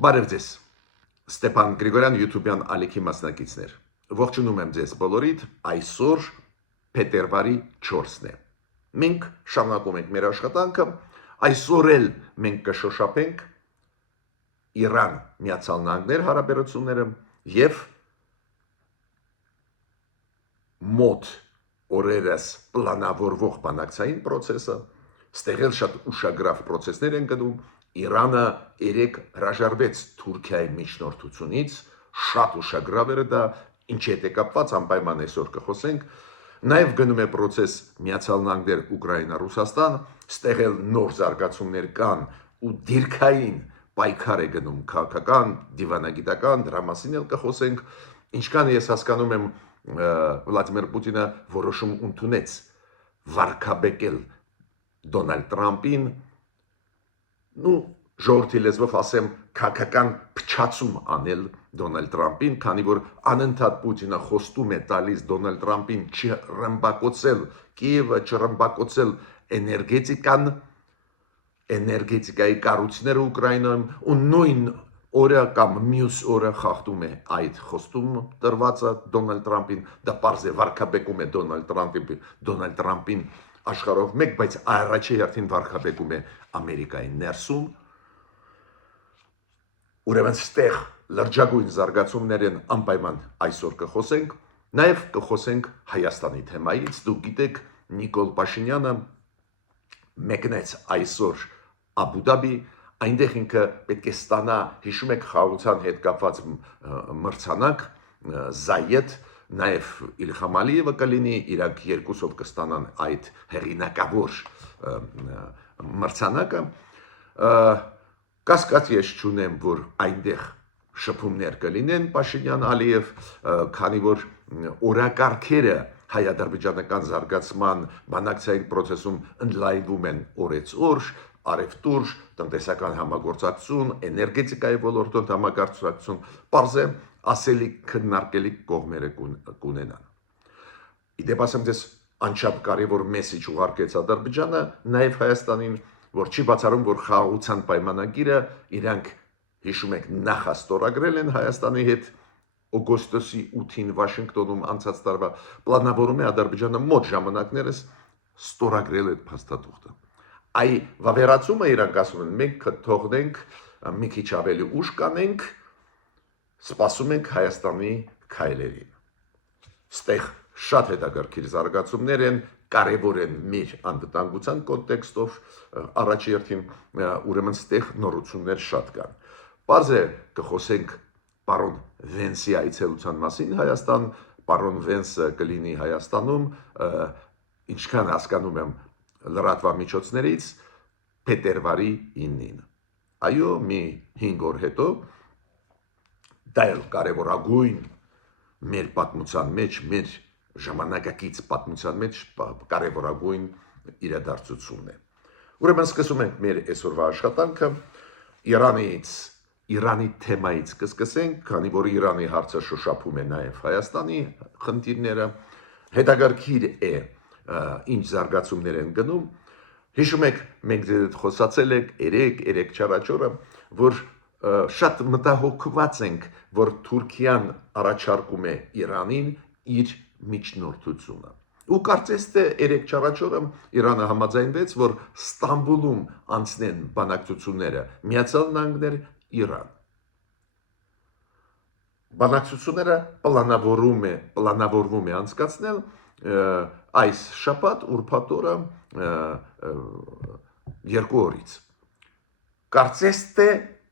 Բարև ձեզ, Ստեփան Գրիգորյան YouTube-յան ալիքի մասնակիցներ, ողջունում եմ ձեզ բոլորիդ, այսօր փետրվարի 4-ն է, մենք շարունակում ենք մեր աշխատանքը, այսօր էլ մենք կշոշափենք Իրան Միացյալ Նահանգներ հարաբերությունները և մոտ օրերս պլանավորվող բանակցային process-ը, ստեղել շատ ուշագրավ process-ներ են գնում, Իրանը երեք հրաժարվեց Թուրքիայի միջնորդությունից, շատ ուշագրավ էր դա, ինչ հետ է կապված, անպայման այսօր կխոսենք, նաև գնում է process Միացյալ Նահանգներ, Ուկրաինա, Ռուսաստան, ստեղել նոր զարգացումներ կան ու դիրքային պայքար է գնում քաղաքական, դիվանագիտական, դրա մասին էլ կխոսենք, ինչքան ես հասկանում եմ Վլադիմիր Պուտինը որոշում ընդունեց վարկաբեկել Դոնալդ Տրամպին, ժողովրդի լեզվով ասեմ, քաղաքական փչացում անել Դոնալդ Տրամպին, քանի որ անընդհատ Պուտինը խոստում է տալիս Դոնալդ Տրամպին չրմբակոծել Կիևը, չրմբակոծել էներգետիկան, էներգետիկայի կառույցները Ուկրաինայում ու նույն օրը կամ մյուս օրը խախտում է այդ խոստում տրվածը Դոնալդ Տրամպին, դա պարզ է վարկաբեկում է Դոնալդ Տրամպին աշխարհով մեկ, բայց առաջի հերթին վարկաբեկում է Ամերիկայի ներսում, ուրեմն ստեղ լրջագույն զարգացումներն անպայման այսօր կխոսենք, նաև կխոսենք Հայաստանի թեմայից, դուք գիտեք Նիկոլ Փաշինյանը մեկնեց այսօր Աբու Դաբի, այնտեղ ինքը պետք է ստանա, հիշում եք խաղաղության հետ կապված մրցանակ, Զայեդ, նաև Իլհամ Ալիևը կլինի, իրանք երկուսով կստանան այդ հեղինակավոր մրցանակը, կասկած ես չունեմ, որ այնտեղ շփումներ կլինեն Փաշինյան Ալիև, քանի որ օրակարգերը հայ-ադրբեջանական զարգացման բանակցային process-ում ընդլայնվում են օրեցօր, արևտուր, տնտեսական համագործակցություն, էներգետիկայի ոլորտում համագործակցություն, պարզ է ասելիք քննարկելիք կողմերը կունենան։ Իդեպ ասեմ ձեզ անչափ կարևոր մեսիջ ուղարկեց Ադրբեջանը, նաև Հայաստանին, որ չի բացառում, որ խաղաղության պայմանագիրը իրանք հիշում եք նախաստորագրել են Հայաստանի հետ օգոստոսի 8-ին Վաշինգտոնում անցած տարվա պլանավորում է Ադրբեջանը մոտ ժամանակներս ստորագրել այդ փաստաթուղթը։ Այ վավերացումը իրանք ասում են, մենք կթողնենք մի քիչ ավելի ուշ կանենք, սպասում ենք Հայաստանի քայլերին։ Ստեղ շատ հետաքրքիր զարգացումներ են, կարևոր են մեր անվտանգության կոնտեքստով, առաջի հերթին ուրեմն ստեղ նորություններ շատ կան։ Պարզ է կխոսենք պարոն Վենսի այցելության մասին Հայաստան, պարոն Վենսը կլինի Հայաստանում, ինչքան հասկանում եմ լրատվամիջոցներից փետրվարի 9-ին։ Այո, մի 5 օր հետո դա էլ կարևորագույն մեր պատմության մեջ, մեր ժամանակակից պատմության մեջ կարևորագույն իրադարձությունն է։ Ուրեմն սկսում ենք մեր այսօրվա աշխատանքը Իրանի թեմայից կսկսենք, քանի որ Իրանի հարցը շոշափում է նաև Հայաստանի խնդիրները, հետաքրքիր է ինչ զարգացումներ են գնում։ Հիշում եք, մենք ձեզ խոսացել ենք երեք չարաչորը, որ շատ մտահոգված ենք, որ Թուրքիան առաջարկում է Իրանին իր միջնորդությունը։ Ու կարծես թե երեք չարաչորը Իրանը համաձայնվեց, որ Ստամբուլում անցնեն բանակցությունները Միացյալ Նահանգներ, Իրան։ Բանակցությունները պլանավորվում է անցկացնել այս շաբաթ ուրբաթ օրը 2 օրից։ Կարծես թե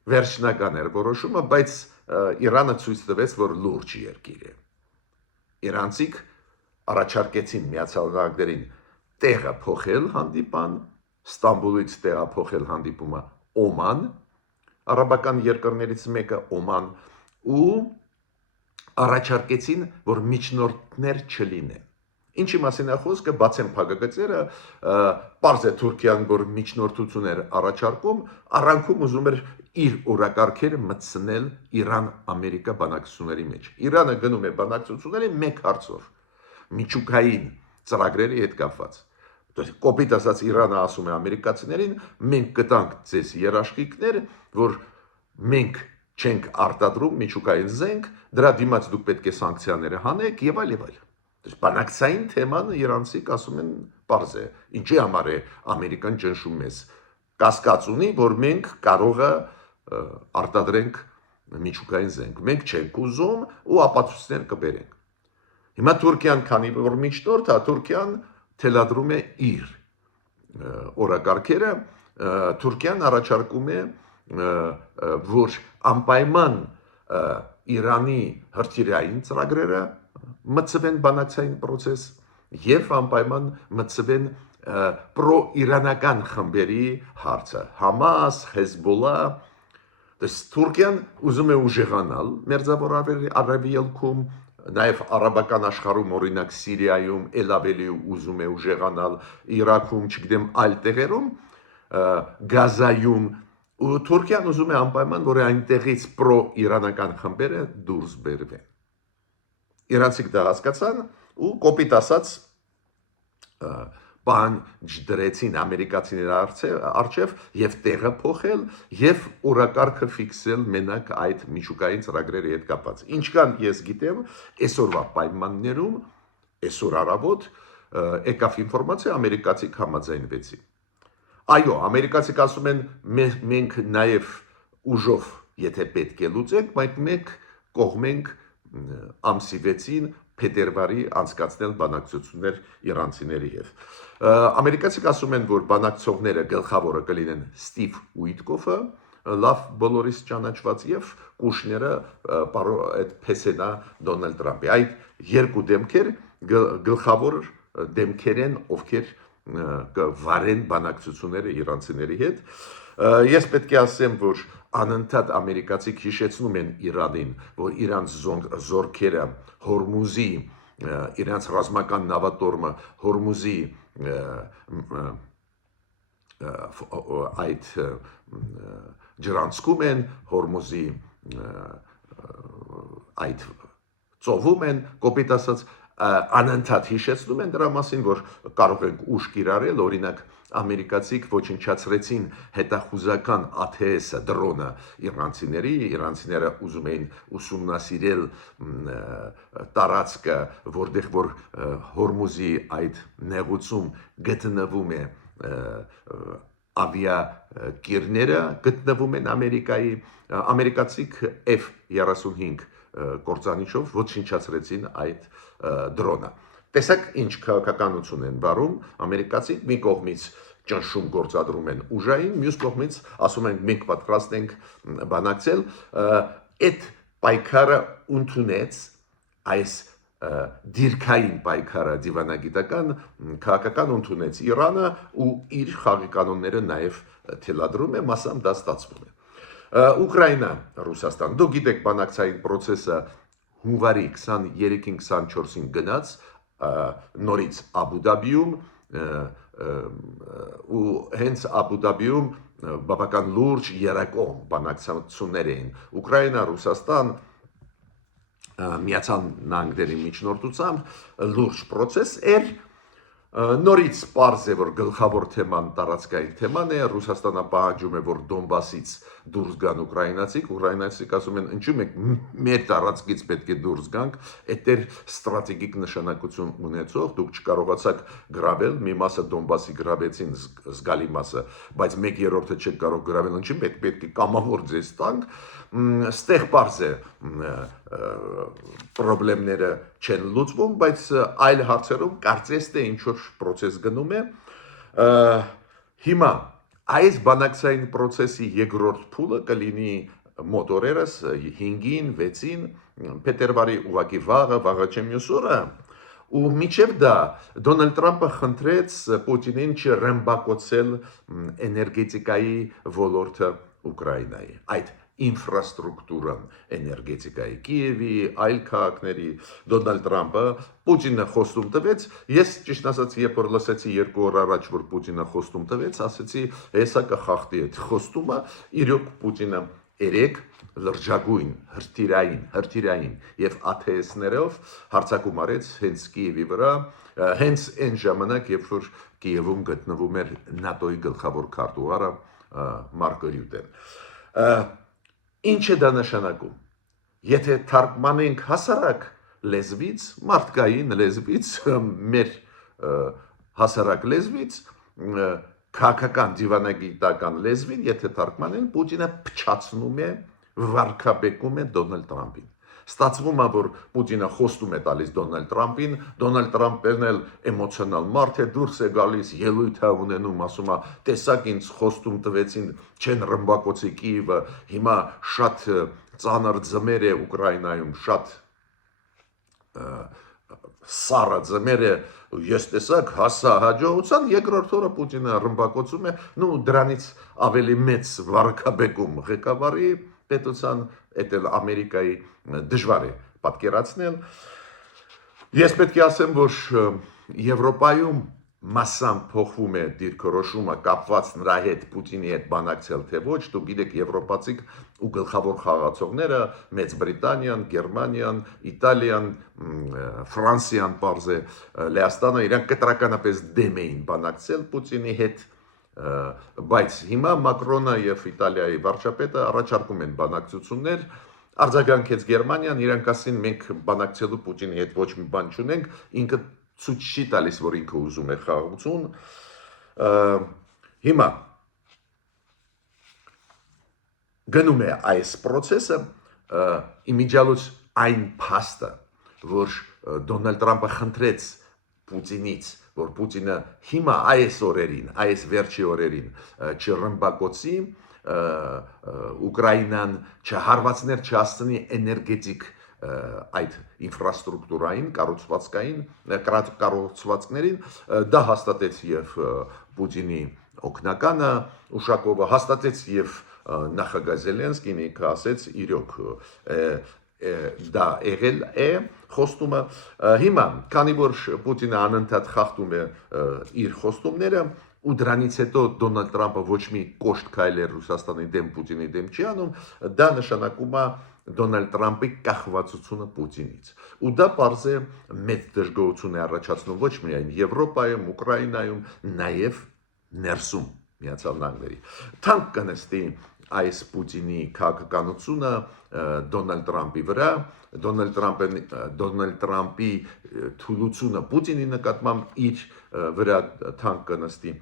վերջնական էր որոշումը, բայց Իրանը ցույց տվեց, որ լուրջ երկիր է։ Իրանցիք առաջարկեցին Միացյալ Նահանգներին տեղը փոխել հանդիպան, Ստամբուլից տեղափոխել հանդիպումը Օման, արաբական երկրներից մեկը Օման, ու առաջարկեցին, որ միջնորդներ չլինեն։ Ինչի մասին է խոսքը, բացեմ փակագծերը, պարզ է Թուրքիան, որ միջնորդություններ առաջարկում, առանքում ուզում էր իր օրակարգերը մտցնել Իրան-Ամերիկա բանակցությունների մեջ։ Իրանը գնում է բանակցությունների մեկ հարցով՝ միջուկային ծրագրերի հետ կապված։ Կոպիտ ասած Իրանը ասում է ամերիկացիներին, մենք կտանք ձեզ երաշխիքներ, որ մենք չենք արտադրում միջուկային զենք, դրա դիմաց դուք պետք է սանկցիաները հանեք եւ այլ եւ այլ։ Բանակցային թեման իրանցիք ասում են պարզ է, ինչի համար է ամերիկան ճնշում մեզ։ Կասկած ունի, որ մենք կարող է արտադրենք միջուկային զենք։ Մենք չենք ուզում ու ապացույցներ կբերենք։ Հիմա Թուրքիան, քանի որ միջնորդ է, Թուրքիան թելադրում է իր օրակարգերը, Թուրքիան առաջարկում է, որ անպայման Իրանի հրթիռային ծրագրերը մտցվեն բանակցային process եւ անպայման մտցվեն պրո-իրանական խմբերի հարցը, Համաս, Հեզբոլլա, Թուրքիան ուզում է ուժեղանալ Մերձավոր Արևելքում, նաև արաբական աշխարհում, օրինակ Սիրիայում, ել ավելի ուզում է ուժեղանալ, Իրաքում, չգիտեմ, այլ տեղերում, Գազայում, ու Թուրքիան ուզում է անպայման, որ այնտեղից պրո-իրանական խմբերը դուրս բերվեն։ Իրանցիք դա հասկացան ու կոպիտ ասած պահանջ դրեցին ամերիկացիների առջև եւ տեղը փոխել եւ օրակարգը ֆիքսել մենակ այդ միջուկային ծրագրերի հետ կապված։ Ինչքան ես գիտեմ, այսօրվա պայմաններում, այսօր առավոտ եկավ ինֆորմացիա ամերիկացիք համաձայնվեցին։ Այո, ամերիկացիք ասում են մենք նաև ուժով, եթե պետք է լուծենք, բայց մենք կողմենք ամսի 6-ին փետրվարի անցկացնել բանակցություններ իրանցիների հետ։ Ամերիկացիք ասում են, որ բանակցողները գլխավորը կլինեն Ստիվ Ուիտկոֆը, լավ բոլորիս ճանաչված եւ Կուշները, այդ փեսենա Դոնալդ Տրամպի։ Այդ երկու դեմքեր գլխավոր դեմքեր են, ովքեր կվարեն բանակցությունները իրանցիների հետ։ Ես պետք է ասեմ, որ անընդհատ ամերիկացիք հիշեցնում են Իրանին, որ իրանց զորքերը Հորմուզի, իրանց ռազմական նավատորմը Հորմուզի այդ ջրանցքում են, Հորմուզի այդ ծովում են, կոպիտ ասած, անընդհատ հիշեցնում են դրա մասին, որ կարող ենք ուժ կիրառել, օրինակ ամերիկացիք ոչնչացրեցին հետախուզական ATS-ը, դրոնը իրանցիները ուզում էին ուսումնասիրել տարածքը, որտեղ որ Հորմուզի այդ նեղուցում գտնվում է ավիակիրները, գտնվում են Ամերիկայի, ամերիկացիք F-35 կործանիչով ոչնչացրեցին այդ դրոնը։ Տեսակ ինչ քաղաքականություն են վարում ամերիկացիք, մի կողմից ճնշում գործադրում են ուժային, մյուս կողմից ասում են մենք պատրաստ ենք բանակցել, այդ պայքարը ընդունեց այս դիրքային պայքարը դիվանագիտական, քաղաքական ընդունեց Իրանը ու իր խաղի կանոնները նաև թելադրում է, մասամբ դա ստացվում է։ Ուկրաինա, Ռուսաստան, դուք գիտեք բանակցային process-ը հունվարի 23-ին 24-ին գնաց նորից Աբու Դաբիում ու հենց Աբու Դաբիում բավական լուրջ երակոմ բանակցություններ էին Ուկրաինա, Ռուսաստան, Միացյալ Նահանգների միջնորդությամբ լուրջ process էր նորից պարզ է, որ գլխավոր թեման տարածքային թեման է, Ռուսաստանը պահանջում է, որ Դոնբասից դուրս գան ուկրաինացիք ասում են, ինչու մենք մեր տարածքից պետք է դուրս գանք, այդտեղ ստրատեգիկ նշանակություն ունեցող, դուք չկարողացաք գրավել, մի մասը Դոնբասի գրավեցին, զգալի մասը, բայց 1/3-ը չեք կարող գրավել, ինչու պետք է կամավոր ձեզ տանք, ստեղ պարզ է պրոբլեմները չեն լուծվում, բայց այլ հարցերում կարծես թե ինչ-որ process գնում է։ Հիմա այս բանակցային process-ի երկրորդ փուլը կլինի մոտ օրերս 5-ին, 6-ին, փետրվարի ուղղակի վաղը չեմ մյուս օրը, ու միջև դա Դոնալդ Տրամպը խնդրեց Պուտինին չրմբակոծել էներգետիկայի ոլորտը Ուկրաինայի, այդ ինֆրաստրուկտուրան էներգետիկայի Կիևի, այլ քաղաքների Դոնալդ Տրամպը Պուտինը խոստում տվեց, ես ճիշտ ասած երբ որ լսեցի 2 օր առաջ որ Պուտինը խոստում տվեց, ասեցի հեսա կխախտի այդ խոստումը, իրոք Պուտինը 3 լրջագույն հրթիռային եւ ATS-ներով հարձակում արեց հենց Կիևի վրա, հենց այն ժամանակ երբ որ Կիևում գտնվում էր ՆԱՏՕ-ի գլխավոր քարտուղարը Մարկ Ռյուտեն։ Ինչ է դա նշանակում։ Եթե թարգմանենք հասարակ լեզվից, մարդկային լեզվից, մեր հասարակ լեզվից, քաղաքական դիվանագիտական լեզվին, եթե թարգմանեն, Պուտինը փչացնում է, վարկաբեկում է Դոնալդ Տրամփին։ Ստացվում է, որ Պուտինը խոստում է տալիս Դոնալդ Տրամփին, Դոնալդ Տրամփն էլ էմոցիոնալ մարդ է, դուրս է գալիս, ելույթ է ունենում, ասում է, տեսակ ինձ խոստում տվեցին, չեն ռմբակոծի Կիևը, հիմա շատ ծանր ձմեր է Ուկրաինայում, շատ սառը ձմեր է, ես տեսակ հասա հաջողության, երկրորդ օրը Պուտինը ռմբակոծում է, դրանից ավելի մեծ վարկաբեկում ղեկավարի պետության, էդ էլ Ամերիկայի դժվար է պատկերացնել։ Ես պետք է ասեմ, որ Եվրոպայում մասամբ փոխվում է դիրքորոշումը կապված նրա հետ Պուտինի հետ բանակցել թե ոչ, դու գիտեք եվրոպացիք ու գլխավոր խաղացողները Մեծ Բրիտանիան, Գերմանիան, Իտալիան, Ֆրանսիան, պարզ է, Լեհաստանը իրանք կտրականապես դեմ էին բանակցել Պուտինի հետ, բայց հիմա Մակրոնը եւ Իտալիայի վարչապետը առաջարկում են բանակցություններ, արձագանքեց Գերմանիան, իրանք ասին մենք բանակցելու Պուտինի հետ ոչ մի բան չունենք, ինքը ցույց չի տալիս, որ ինքը ուզում է խաղաղություն։ Հիմա գնում է այս process-ը, իմիջիալոց այն փաստը, որ Դոնալդ Տրամփը խնդրեց Պուտինից, որ Պուտինը հիմա այս օրերին, այս վերջի օրերին չռմբակոծի Ուկրաինան, չհարվածներ չհասցնի էներգետիկ այդ ինֆրաստրուկտուրային կառուցվածքներին, դա հաստատեց եւ Պուտինի օգնականը Ուշակովը, հաստատեց եւ նախագահ Զելենսկին, ինքը ասեց իրոք դա եղել է խոստումը։ Հիմա, քանի որ Պուտինը անընդհատ խախտում է իր խոստումները, ու դրանից հետո Դոնալդ Տրամփը ոչ մի կոշտ քայլ Ռուսաստանի դեմ Պուտինի դեմ չի անում, դա նշանակում է Դոնալդ Տրամփի կախվածությունը Պուտինից։ Ու դա պարզ է մեծ դժգոհություն է առաջացնում ոչ միայն Եվրոպայում, Ուկրաինայում, նաև ներսում Միացյալ Նահանգների։ Թանկ կնստի այս Պուտինի քաղաքականությունը Դոնալդ Տրամփի վրա, Դոնալդ Տրամփի թուլությունը Պուտինի նկատմամբ իր վրա թանկ կնստի։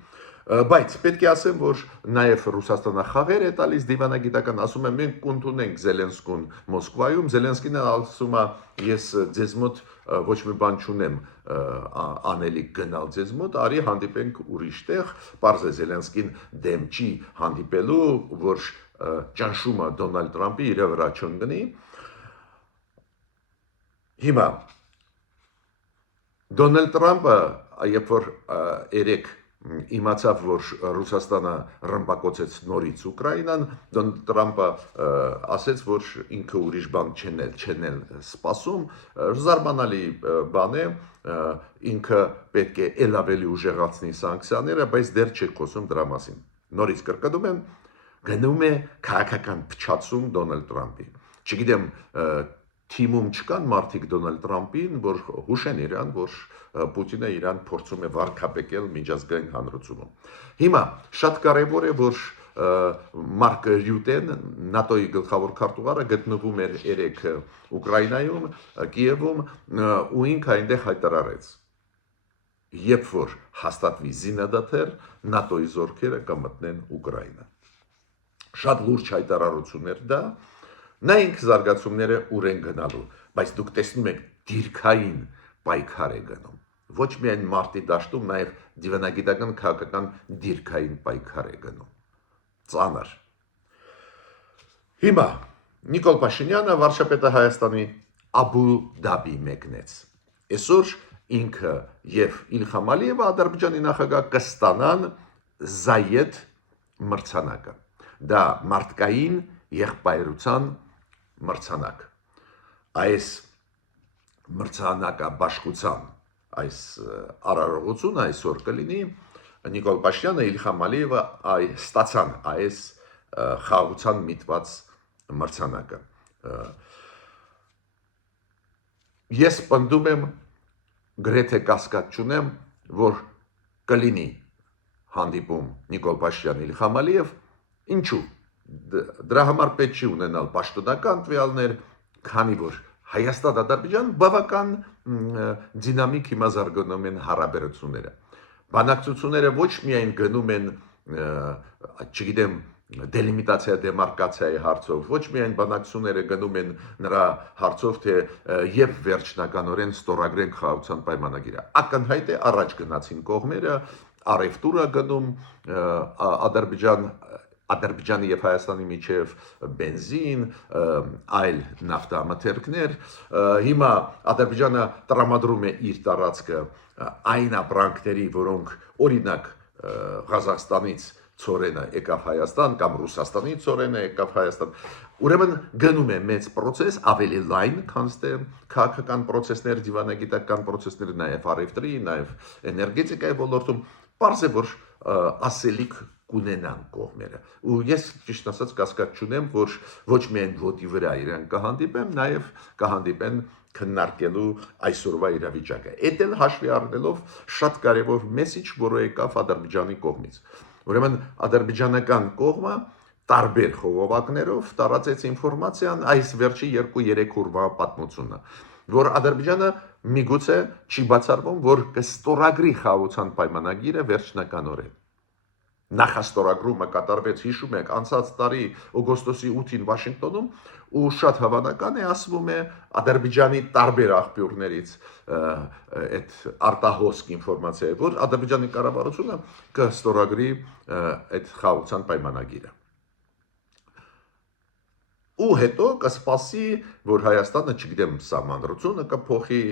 Բայց պետք է ասեմ, որ նաև Ռուսաստանը խաղեր է տալիս դիվանագիտական, ասում է մենք կընդունենք Զելենսկուն Մոսկվայում, Զելենսկին ասում է ես ձեզ մոտ ոչ մի բան չունեմ անելիք գնալ ձեզ մոտ, արի հանդիպենք ուրիշ տեղ, պարզ է Զելենսկին դեմ չի հանդիպելու, որ ճնշումը Դոնալդ Տրամփի իր վրա չընկնի։ Հիմա Դոնալդ Տրամփը, երբ որ երեք իմացավ, որ Ռուսաստանը ռմբակոծեց նորից Ուկրաինան, Դոնալդ Տրամփը ասեց, որ ինքը ուրիշ բան չեն սպասում, զարմանալի բան է, ինքը պետք է ել ավելի ուժեղացնի սանկցիաները, բայց դեռ չի խոսում դրա մասին։ Նորից կրկնում եմ, գնում է քաղաքական փչացում Դոնալդ Տրամփի։ Չգիտեմ, թիմում չկան մարդիկ Դոնալդ Տրամփին, որ հուշեն իրան, որ Պուտինը իրան փորձում է վարկաբեկել միջազգային հանրությունում։ Հիմա շատ կարևոր է, որ Մարկ Ռյուտեն, ՆԱՏՕ-ի գլխավոր քարտուղարը գտնվում էր երեք Ուկրաինայում, Կիևում, ու ինքը այնտեղ հայտարարեց. երբ որ հաստատվի զինադադար, ՆԱՏՕ-ի զորքերը կմտնեն Ուկրաինա։ Շատ լուրջ հայտարարություններ դա, նայենք զարգացումները ուր են գնալու, բայց դուք տեսնում եք դիրքային պայքար է գնում։ Ոչ միայն մարտի դաշտում, նաև դիվանագիտական քաղաքական դիրքային պայքար է գնում։ Ծանր։ Հիմա Նիկոլ Փաշինյանը վարչապետը Հայաստանի Աբու Դաբի մեկնեց։ Այսօր ինքը եւ Իլհամ Ալիևը Ադրբեջանի նախագահ կստանան Զայեդ մրցանակը։ Դա մարդկային եղբայրության մրցանակ։ Այս մրցանակաբաշխության այս արարողությունը այսօր կլինի Նիկոլ Փաշինյանը, Իլհամ Ալիևը ստացան այս խաղաղության միտված մրցանակը։ Ես պնդում եմ, գրեթե կասկած չունեմ, որ կլինի հանդիպում Նիկոլ Փաշինյան, Իլհամ Ալիև, ինչու։ Դրա համար պետք չի ունենալ պաշտոնական տվյալներ, քանի որ Հայաստան-Ադրբեջան բավական դինամիկ հիմա զարգանում են հարաբերությունները։ Բանակցությունները ոչ միայն գնում են, չգիտեմ, դելիմիտացիա դեմարկացիայի հարցով, ոչ միայն բանակցությունները գնում են նրա հարցով, թե երբ վերջնականորեն ստորագրեն խաղաղության պայմանագիրը։ Ակնհայտ է առաջ գնացին կողմերը, առևտուր է գնում Ադրբեջանի եւ Հայաստանի միջև բենզին, այլ նավթամթերքներ, հիմա Ադրբեջանը տրամադրում է իր տարածքը այն ապրանքների, որոնք օրինակ Ղազախստանից ծորենը եկավ Հայաստան կամ Ռուսաստանից ծորենը եկավ Հայաստան, ուրեմն գնում է մեծ process, ավելի լայն, քան թե քաղաքական process-ներ, դիվանագիտական process-ներ, նաև առևտրի, նաև էներգետիկայի ոլորտում, պարզ է, որ ասելիք կունենան կողմերը։ Ու ես ճիշտ ասած կասկած չունեմ, որ ոչ միայն ոտի վրա իրեն կհանդիպեն, նաև կհանդիպեն քննարկելու այսօրվա իրավիճակը։ Էդ էլ հաշվի առնելով շատ կարևոր մեսիջ, որը եկավ Ադրբեջանի կողմից։ Ուրեմն ադրբեջանական կողմը տարբեր խողովակներով տարածեց ինֆորմացիան այս վերջի 2-3 օրվա պատմությունը, որ Ադրբեջանը միգուցե չի բացառվում, որ կստորագրի խաղաղության պայմանագիրը վերջնականորեն։ Նախաստորագրումը կատարվեց, հիշում եք, անցած տարի օգոստոսի 8-ին Վաշինգտոնում, ու շատ հավանական է, ասվում է Ադրբեջանի տարբեր աղբյուրներից այդ արտահոսք ինֆորմացիա է, որ Ադրբեջանի կառավարությունը կստորագրի այդ խաղաղության պայմանագիրը։ Ու հետո կսպասի, որ Հայաստանը, չգիտեմ, սահմանադրությունը կփոխի,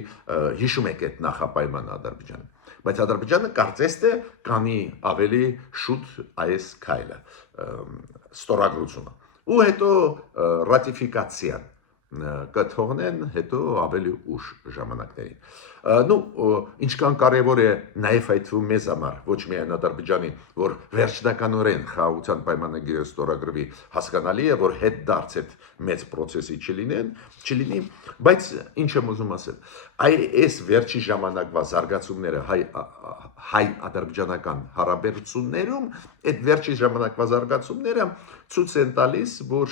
հիշում եք այդ նախապայմանը Ադրբեջանը։ Բայց Ադրբեջանը կարծես թե կանի ավելի շուտ այս քայլը, ստորագրությունը։ Ու հետո ռատիֆիկացիան կթողնեն հետո ավելի ուշ ժամանակներին։ Ինչքան կարևոր է նաև այդ թվում մեզ համար, ոչ միայն Ադրբեջանին, որ վերջնականորեն խաղաղության պայմանագիրը ստորագրվի, հասկանալի է, որ հետ դարձ այդ մեծ process-ի չլինի, բայց ինչ եմ ուզում ասել, այս վերջի ժամանակվա զարգացումները հայ-ադրբեջանական հարաբերություններում, այդ վերջի ժամանակվա զարգացումները ցույց են տալիս, որ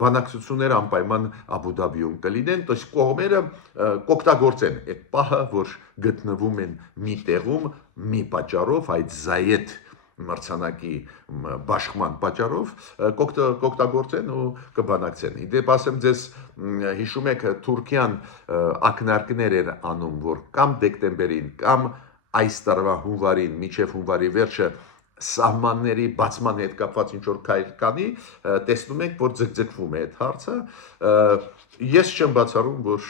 բանակցությունները անպայման Աբու Դաբիում կլինեն, то есть կողմերը կօգտագործեն այդ պահը, որ գտնվում են մի տեղում, մի պատճառով, այդ զայետ մրցանակի բաշխման պատճառով կօգտագործեն ու կբանակցեն։ Իդեպ ասեմ ձեզ, հիշում եք Թուրքիան ակնարկներ էր անում, որ կամ դեկտեմբերին, կամ այս տարվա հունվարին, մինչև հունվարի վերջը սահմանների բացման հետ կապված ինչ որ քայլ կանի, տեսնում եք, որ ձգձգվում է այդ հարցը։ Ես չեմ բացառում, որ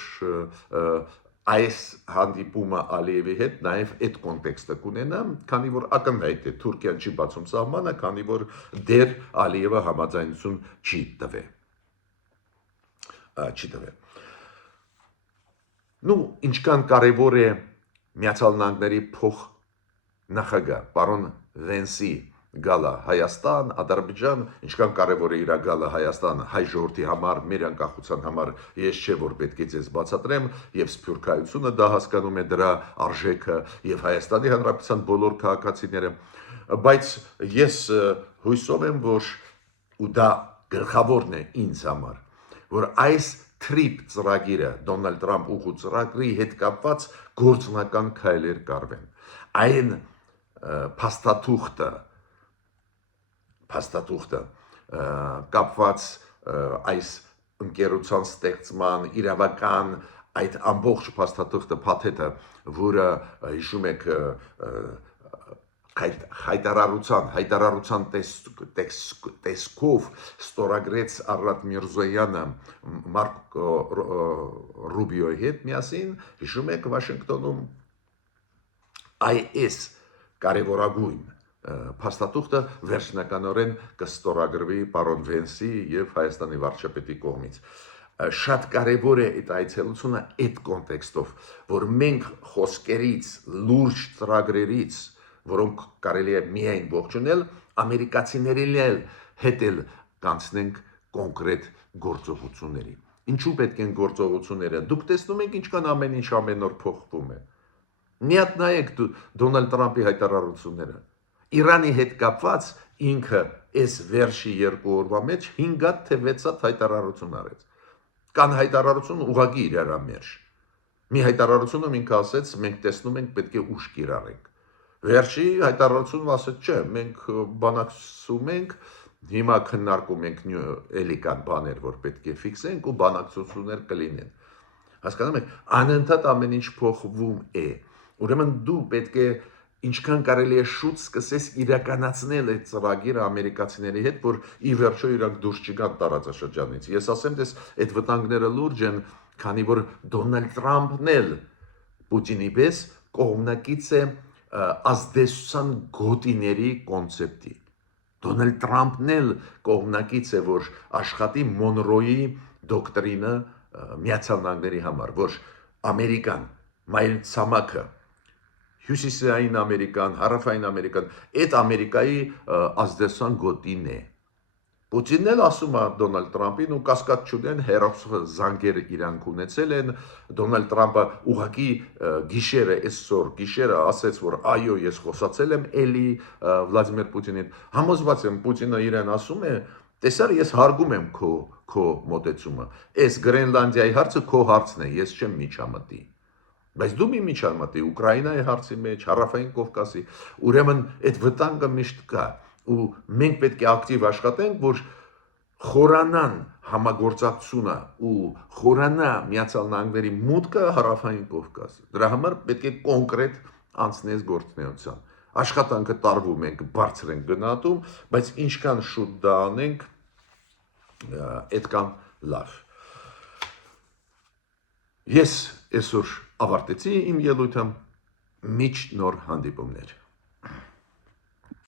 այս հանդիպումը Ալիևի հետ նաև այդ կոնտեքստը կունենա, քանի որ ակնհայտ է Թուրքիան չի բացում սահմանը, քանի որ դեռ Ալիևը համաձայնություն չի տվել։ Ինչքան կարևոր է Միացյալ Նահանգների փոխնախագահ պարոն Վենսի գալը Հայաստան, Ադրբեջան, ինչքան կարևոր է իր գալը Հայաստան հայ ժողովրդի համար, մեր անկախության համար, ես չէ որ պետք է ձեզ բացատրեմ, եւ սփյուռքայությունը դա հասկանում է դրա արժեքը եւ Հայաստանի Հանրապետության բոլոր քաղաքացիները, բայց ես հույսով եմ, որ ու դա գլխավորն է ինձ համար, որ այս TRIP ծրագիրը, Դոնալդ Տրամփ ուղու ծրագրի հետ կապված գործնական քայլեր կարվեն։ Այն փաստաթուղթը կապված այս ընկերության ստեղծման իրավական այդ ամբողջ փաստաթուղթը փաթեթը, որը հիշում եք հայտարարության տեսքով ստորագրեց Արարատ Միրզոյանը Մարկո Ռուբիոյի հետ միասին, հիշում եք Վաշինգտոնում, այս կարևորագույն փաստաթուղթը վերջնականորեն կստորագրվի պարոն Վենսի եւ Հայաստանի վարչապետի կողմից։ Շատ կարևոր է այդ այցելությունը այդ կոնտեքստով, որ մենք խոսքերից, լուրջ ծրագրերից, որոնք կարելի է միայն ողջունել, ամերիկացիներին հետ էլ կանցնենք կոնկրետ գործողությունների։ Ինչու պետք են գործողությունները։ Դուք տեսնում եք ինչքան ամեն ինչ ամեն օր փոխվում է։ Միատ նայեք Դոնալդ Տրամփի հայտարարությունները։ Իրանի հետ կապված ինքը այս վերջի 2 օրվա մեջ 5-ատ թե 6-ատ հայտարարություն արեց։ Կան հայտարարություն ուղղակի իրար ամերժ։ Մի հայտարարությունը ինքը ասեց, մենք տեսնում ենք պետք է ուշ կիրառենք։ Վերջի հայտարարությունը ասեց, չէ, մենք բանակցում ենք, հիմա քննարկում ենք էլի կան բաներ, որ պետք է ֆիքսենք ու բանակցություններ կլինեն։ Հասկանում եք, անընդհատ ամեն ինչ փոխվում է։ Ուրեմն դու պետք է ինչքան կարելի է շուտ սկսես իրականացնել այդ ծրագիրը ամերիկացիների հետ, որ ի վերջո իրանք դուրս չգան տարածաշրջանից։ Ես ասեմ, դες այդ վտանգները լուրջ են, քանի որ Դոնալդ Թրամփն էլ Պուտինի պես կողմնակից է ազդեցության գոտիների կոնցեպտի։ Դոնալդ Թրամփն էլ կողմնակից է, որ աշխատի Մոնրոյի դոկտրինը Միացյալ Նահանգների համար, որ Ամերիկան, մայր ցամաքը, Հյուսիսային Ամերիկան, Հարավային Ամերիկան, այդ Ամերիկայի ազդեցության գոտին է։ Պուտինն էլ ասում է Դոնալդ Թրամփին ու կասկած չունեն հերոսազանգեր իրանք ունեցել են, Դոնալդ Թրամփը ուղղակի գիշերը ասեց, որ այո, ես խոսացել եմ էլի Վլադիմիր Պուտինին, համոզված եմ Պուտինը իրեն ասում է, տեսար ես հարգում եմ քո մոտեցումը, այս Գրենլանդիայի հարցը քո հարցն է, ես չեմ միջամտի, բայց դու մի միջամտի Ուկրաինայի հարցի մեջ, Հարավային Կովկասի, ուրեմն այդ վտանգը միշտ կա ու մենք պետք է ակտիվ աշխատենք, որ խորանան համագործակցությունը ու խորանա Միացյալ Նահանգների մուտքը Հարավային Կովկաս։ Դրա համար պետք է կոնկրետ անցնես գործունեության։ Աշխատանքը տարվում ենք, բարձր ենք գնահատում, բայց ինչքան շուտ դա անենք, այդքան լավ։ Ես այսօր ավարտեցի իմ ելույթը, միջ նոր հանդիպումներ։